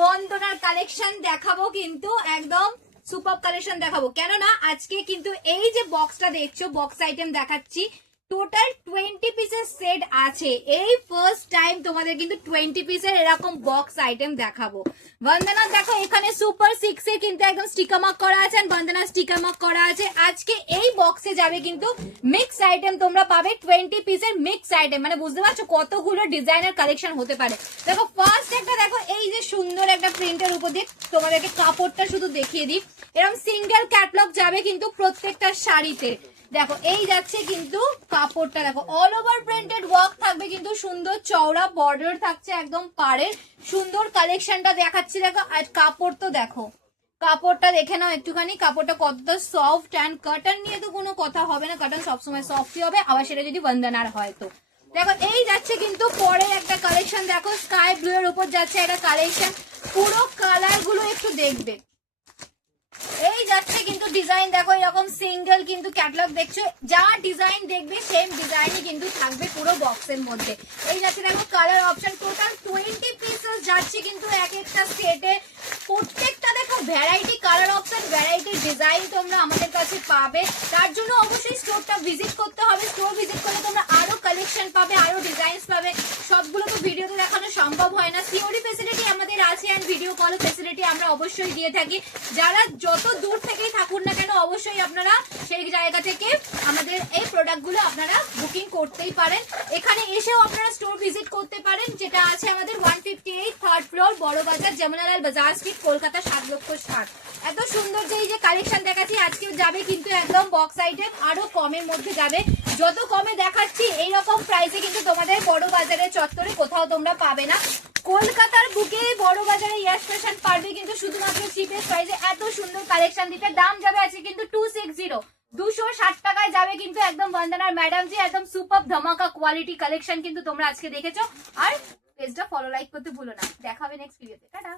বন্দনার collection দেখাবো, কিন্তু একদম সুপার কালেকশন দেখাবো। কেননা আজকে কিন্তু এই যে বক্সটা দেখছো, বক্স আইটেম দেখাচ্ছি, টোটাল 20 পিসের সেট আছে। এই ফার্স্ট টাইম তোমাদের কিন্তু 20 পিসের এরকম বক্স আইটেম দেখাবো। বন্দনা দেখো এখানে সুপার 6 এর কিন্তু একদম স্টিকার মার্ক করা আছে, বন্দনা স্টিকার মার্ক করা আছে। আজকে এই বক্সে যাবে কিন্তু মিক্স আইটেম, তোমরা পাবে 20 পিসের মিক্স আইটেম। মানে বুঝতে পারছো কতগুলো ডিজাইনের কালেকশন হতে পারে। দেখো ফার্স্ট একটা দেখো, এই যে সুন্দর একটা প্রিন্টের উপর দিয়ে তোমাদেরকে কাপড়টা শুধু দেখিয়ে দিই। এরকম সিঙ্গেল ক্যাটলগ যাবে কিন্তু প্রত্যেকটা শাড়িতে। দেখো এই যাচ্ছে কিন্তু কাপড়টা, দেখো অল ওভার প্রিন্টেড ওয়ার্ক থাকবে, কিন্তু সুন্দর চওড়া বর্ডার থাকছে একদম পাড়ের। সুন্দর কালেকশনটা দেখাচ্ছি দেখো। আর কাপড় তো দেখো, কাপড়টা দেখে নাও একটুখানি, কাপড়টা কতটা সফট অ্যান্ড কটন নিয়ে তো কোনো কথা হবে না, কটন সবসময় সফটই হবে, আবার সেটা যদি বন্দনার হয় তো। দেখো এই যাচ্ছে কিন্তু পরে একটা কালেকশন, দেখো স্কাই ব্লু এর উপর যাচ্ছে একটা কালেকশন। পুরো কালার গুলো একটু দেখবে। এই যাচ্ছে কিন্তু ডিজাইন, দেখো এরকম সিঙ্গেল কিন্তু ক্যাটালগ দেখছো, যা ডিজাইন দেখবে সেম ডিজাইনই কিন্তু থাকবে পুরো বক্সের মধ্যে। এই যাচ্ছে দেখো কালার অপশন, টোটাল 20 পিসেস যাচ্ছে কিন্তু এক একটা সেটে। প্রত্যেকটা দেখো variety colour option, variety design তোমরা আমাদের কাছে পাবে। তার জন্য অবশ্যই স্টোরটা ভিজিট করতে হবে। স্টোর ভিজিট করলে তোমরা আরো কালেকশন পাবে, আরো ডিজাইন পাবে। সবগুলো তো ভিডিওতে দেখানো সম্ভব হয় না। সিওডি ফেসিলিটি আমাদের আছে, এন্ড ভিডিও কল ফেসিলিটি আমরা অবশ্যই দিয়ে থাকি। যারা যত দূর থেকেই থাকুন না কেন, অবশ্যই আপনারা সেই জায়গা থেকে আমাদের এই প্রোডাক্টগুলো আপনারা বুকিং করতেই পারেন। এখানে এসেও আপনারা স্টোর ভিজিট করতে পারেন, যেটা আছে আমাদের 158 থার্ড ফ্লোর, বড় বাজার, যমুনালাল বাজার স্ট্রিট, কলকাতা 7,60,000। এত সুন্দর যে এই যে কালেকশন দেখাচ্ছি আজকে যাবে কিন্তু একদম বক্স আইটেম আরো কমের মধ্যে যাবে। যত কমে দেখাচ্ছি এইরকম প্রাইসে কিন্তু তোমাদের বড় বাজারের চত্বরে কোথাও তোমরা পাবে না। কলকাতার বুকে বড় বাজারে ইয়ার স্টেশন পারবে কিন্তু শুধুমাত্র চিপেস্ট প্রাইসে এত সুন্দর কালেকশন দিতে। দাম যাবে আছে কিন্তু 260, 260 টাকায় যাবে কিন্তু একদম বন্দনার ম্যাডাম জি, একদম সুপার ধামাকা কোয়ালিটি কালেকশন কিন্তু তোমরা আজকে দেখেছো। আর পেজটা ফলো লাইক করতে ভুলো না। দেখা হবে নেক্সট ভিডিওতে, টাটা।